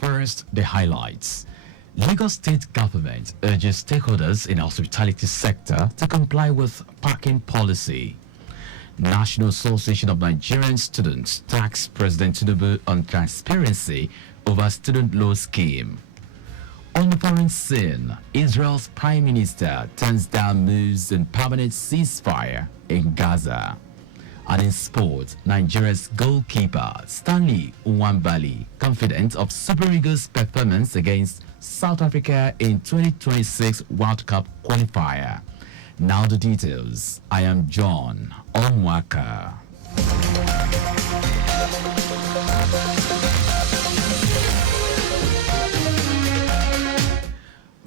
First, the highlights. Lagos State government urges stakeholders in the hospitality sector to comply with parking policy. National Association of Nigerian Students tax President Tinubu on transparency over student loan scheme. On the foreign scene, Israel's Prime Minister turns down moves in permanent ceasefire in Gaza. And in sport, Nigeria's goalkeeper Stanley Nwabali confident of Super Eagles' performance against South Africa in 2026 World Cup qualifier. Now the details. I am John Omoaka.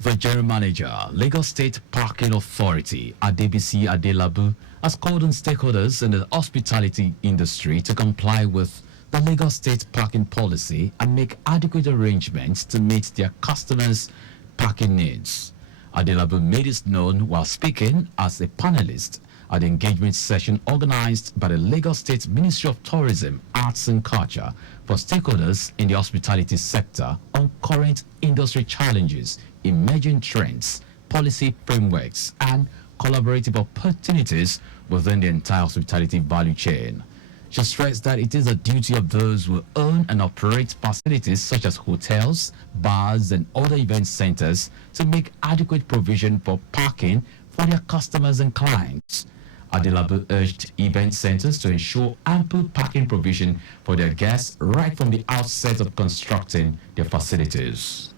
The general manager, Lagos State Parking Authority, Adebisi Adelabu, has called on stakeholders in the hospitality industry to comply with the Lagos State parking policy and make adequate arrangements to meet their customers' parking needs. Adelabu made this known while speaking as a panelist at the engagement session organized by the Lagos State Ministry of Tourism, Arts and Culture for stakeholders in the hospitality sector on current industry challenges, emerging trends, policy frameworks, and collaborative opportunities within the entire hospitality value chain. She stressed that it is a duty of those who own and operate facilities such as hotels, bars, and other event centers to make adequate provision for parking for their customers and clients. Adelabu urged event centers to ensure ample parking provision for their guests right from the outset of constructing their facilities.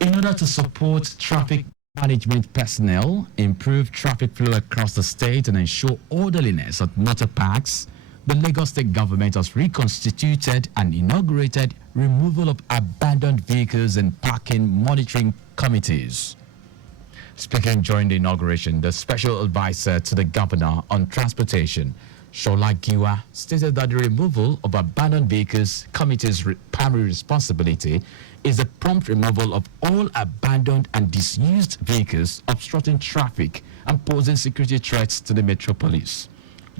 In order to support traffic management personnel, improve traffic flow across the state, and ensure orderliness at motor parks, the Lagos State government has reconstituted and inaugurated removal of abandoned vehicles and parking monitoring committees. Speaking during the inauguration, the special advisor to the governor on transportation, Shola Giwa, stated that the removal of abandoned vehicles committee's primary responsibility is the prompt removal of all abandoned and disused vehicles obstructing traffic and posing security threats to the metropolis.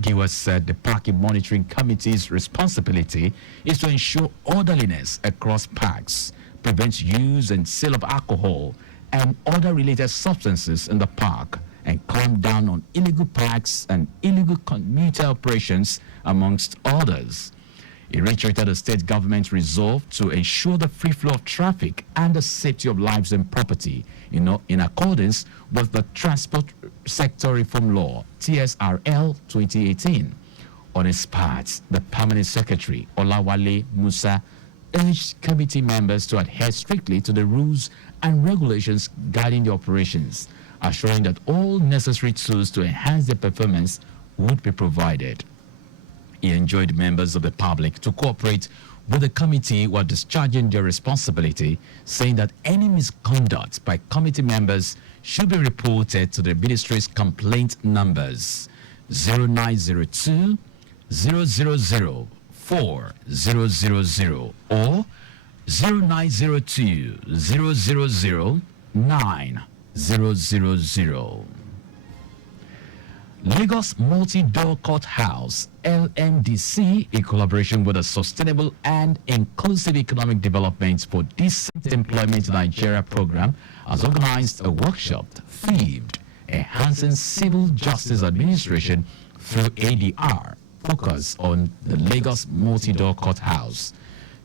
Giwa said the parking monitoring committee's responsibility is to ensure orderliness across parks, prevent use and sale of alcohol and other related substances in the park, and clamp down on illegal parks and illegal commuter operations, amongst others. He reiterated the state government's resolve to ensure the free flow of traffic and the safety of lives and property, in accordance with the Transport Sector Reform Law, TSRL 2018. On his part, the Permanent Secretary, Olawale Musa, urged committee members to adhere strictly to the rules and regulations guiding the operations, assuring that all necessary tools to enhance their performance would be provided. He enjoined members of the public to cooperate with the committee while discharging their responsibility, saying that any misconduct by committee members should be reported to the ministry's complaint numbers 0902 000 4000 or 0902 000 9000. Lagos Multi-Door Courthouse, LMDC, in collaboration with the Sustainable and Inclusive Economic Development for Decent Employment in Nigeria program, has organized a workshop themed Enhancing Civil Justice Administration through ADR, focus on the Lagos Multi-Door Courthouse.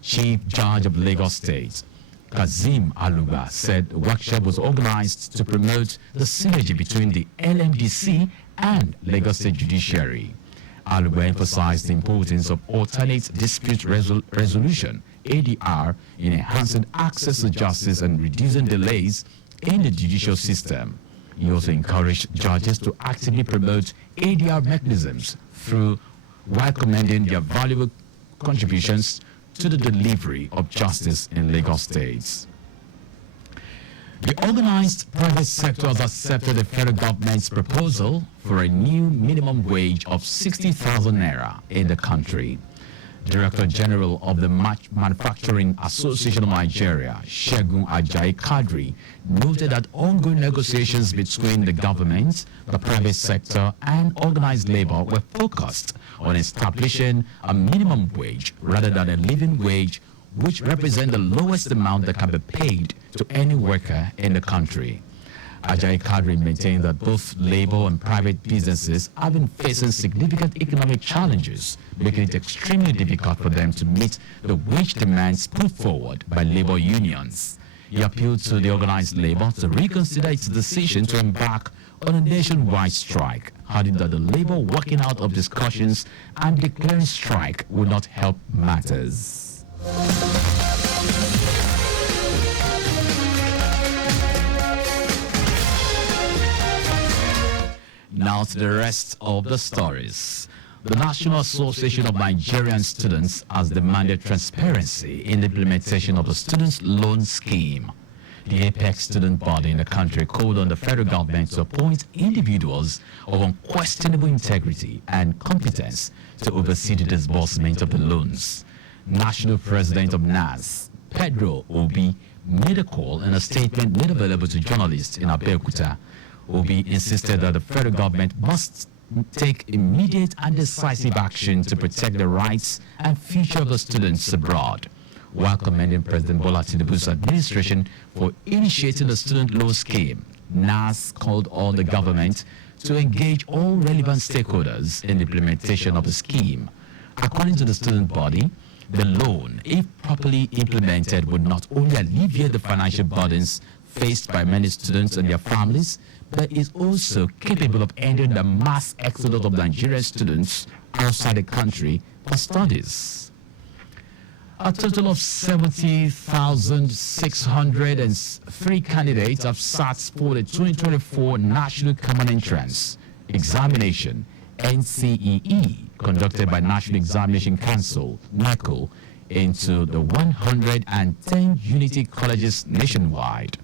Chief Judge of Lagos State, Kazim Aluba, said the workshop was organized to promote the synergy between the LMDC and Lagos State Judiciary. Aluba emphasized the importance of alternate dispute resolution, ADR, in enhancing access to justice and reducing delays in the judicial system. He also encouraged judges to actively promote ADR mechanisms while commending their valuable contributions to the delivery of justice in Lagos State. The organized private sector has accepted the federal government's proposal for a new minimum wage of 60,000 naira in the country. Director General of the Manufacturing Association of Nigeria, Shegun Ajayi Kadri, noted that ongoing negotiations between the government, the private sector, and organized labor were focused on establishing a minimum wage rather than a living wage, which represent the lowest amount that can be paid to any worker in the country. Ajayi Kadri maintained that both labor and private businesses have been facing significant economic challenges, making it extremely difficult for them to meet the wage demands put forward by labor unions. He appealed to the organized labor to reconsider its decision to embark on a nationwide strike, adding that the labor working out of discussions and declaring strike will not help matters. Now to the rest of the stories. The National Association of Nigerian Students has demanded transparency in the implementation of the Students' Loan Scheme. The apex student body in the country called on the federal government to appoint individuals of unquestionable integrity and competence to oversee the disbursement of the loans. National President of NAS, Pedro Obi, made a call in a statement made available to journalists in Abeokuta. Obi insisted that the federal government must take immediate and decisive action to protect the rights and future of the students abroad, while commending President Bola Tinubu's administration for initiating the student loan scheme. NAS called on the government to engage all relevant stakeholders in the implementation of the scheme. According to the student body, the loan, if properly implemented, would not only alleviate the financial burdens faced by many students and their families, but is also capable of ending the mass exodus of Nigerian students outside the country for studies. A total of 70,603 candidates have sat for the 2024 National Common Entrance Examination, NCEE, conducted by National Examination Council, NACO, into the 110 Unity colleges nationwide.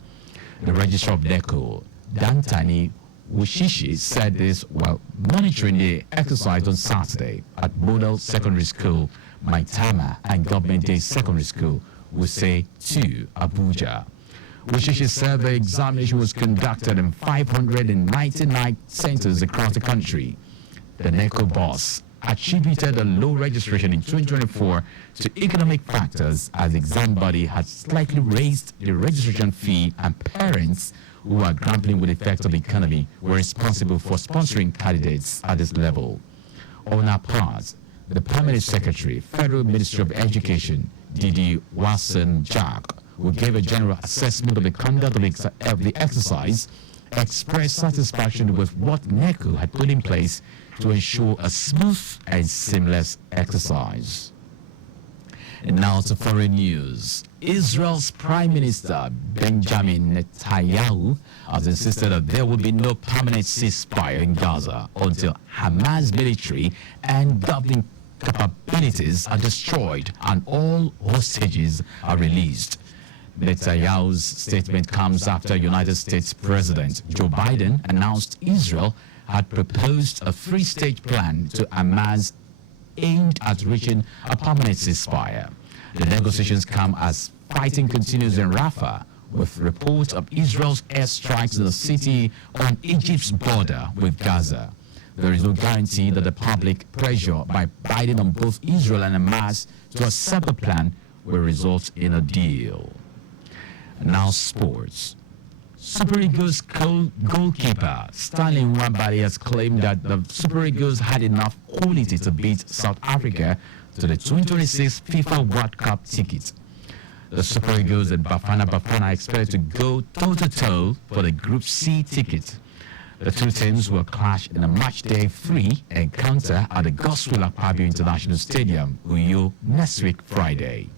The Registrar of NACO, Dantani Wushishi, said this while monitoring the exercise on Saturday at Model Secondary School, Maitama, and Government Day Secondary School, Wuse 2, Abuja. Wushishi said the examination was conducted in 599 centers across the country. The NECO boss attributed the low registration in 2024 to economic factors, as the exam body had slightly raised the registration fee, and parents who are grappling with the effects of the economy were responsible for sponsoring candidates at this level. On our part, the Permanent Secretary, Federal Ministry of Education, Didi Wasson Jack, who gave a general assessment of the conduct of the exercise, expressed satisfaction with what NECO had put in place to ensure a smooth and seamless exercise. And now to foreign news. Israel's Prime Minister Benjamin Netanyahu has insisted that there will be no permanent ceasefire in Gaza until Hamas military and governing capabilities are destroyed and all hostages are released. Netanyahu's statement comes after United States President Joe Biden announced Israel had proposed a three-stage plan to Hamas aimed at reaching a permanent ceasefire. The negotiations come as fighting continues in Rafah, with reports of Israel's airstrikes in the city on Egypt's border with Gaza. There is no guarantee that the public pressure by Biden on both Israel and Hamas to accept the plan will result in a deal. Now sports. Super Eagles goalkeeper Stanley Nwabali has claimed that the Super Eagles had enough quality to beat South Africa to the 2026 FIFA World Cup ticket. The Super Eagles and Bafana are expected to go toe-to-toe for the Group C ticket. The two teams will clash in a matchday 3 encounter at the Godswill Akpabio International Stadium, Uyo, next week Friday.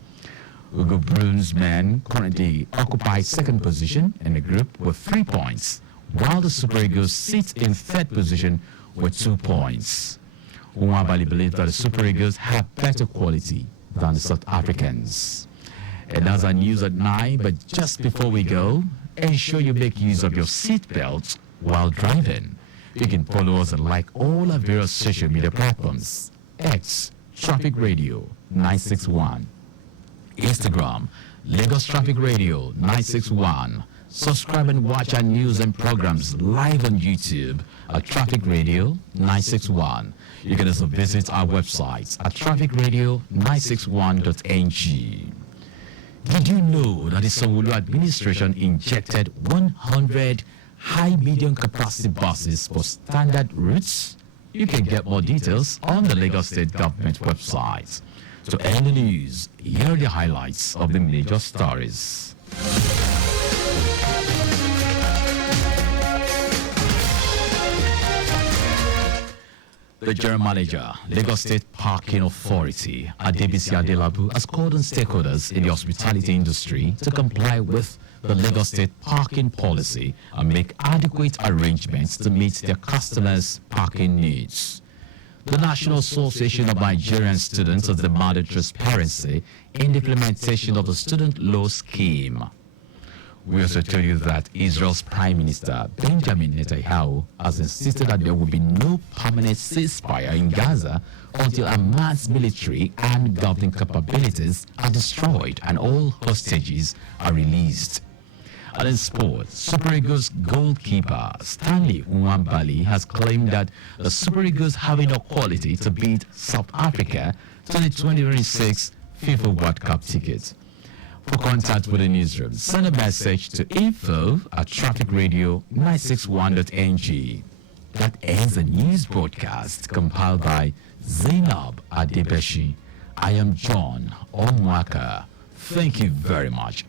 Ugo Bruins men currently occupy second position in the group with 3 points, while the Super Eagles sit in third position with 2 points. Nwabali believes that the Super Eagles have better quality than the South Africans. And that's our news at 9, but just before we go, ensure you make use of your seatbelts while driving. You can follow us and like all our various social media platforms: X, Traffic Radio 961, Instagram, Lagos Traffic Radio 961. Subscribe and watch our news and programs live on YouTube at Traffic Radio 961. You can also visit our website at trafficradio961.ng. Did you know that the Sanwo-Olu administration injected 100 high medium capacity buses for standard routes? You can get more details on the Lagos State government website. To end the news, here are the highlights of the major stories. The General Manager, Lagos State Parking Authority, Adebisi Adelabu, has called on stakeholders in the hospitality industry to comply with the Lagos State parking policy and make adequate arrangements to meet their customers' parking needs. The National Association of Nigerian Students has demanded transparency in the implementation of the student loan scheme. We also tell you that Israel's Prime Minister Benjamin Netanyahu has insisted that there will be no permanent ceasefire in Gaza until Hamas military and governing capabilities are destroyed and all hostages are released. And in sports, Super Eagles goalkeeper Stanley Nwabali has claimed that the Super Eagles have enough quality to beat South Africa to the 2026 FIFA World Cup ticket. For contact with the newsroom, send a message to info@trafficradio961.ng. That ends the news broadcast compiled by Zainab Adebeshi. I am John Omoaka. Thank you very much.